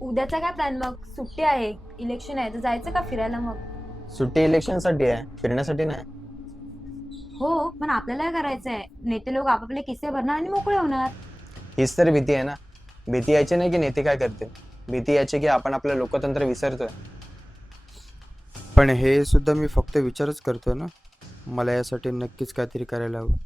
उद्याचा काय प्लॅन मग? सुट्टी आहे, इलेक्शन आहे, तर जायचं का फिरायला मग? सुट्टी इलेक्शनसाठी आहे, फिरण्यासाठी नाही. हो, पण आपल्याला काय करायचंय? नेते लोक आपापले किस्से भरणार आणि मोकळे होणार. हीच तर भीती आहे ना. भीती यायची नाही की नेते काय करतील, भीती याची की आपण आपलं लोकतंत्र विसरतोय. पण हे सुद्धा मी फक्त विचारच करतोय ना. मला यासाठी नक्कीच काहीतरी करायला हवं.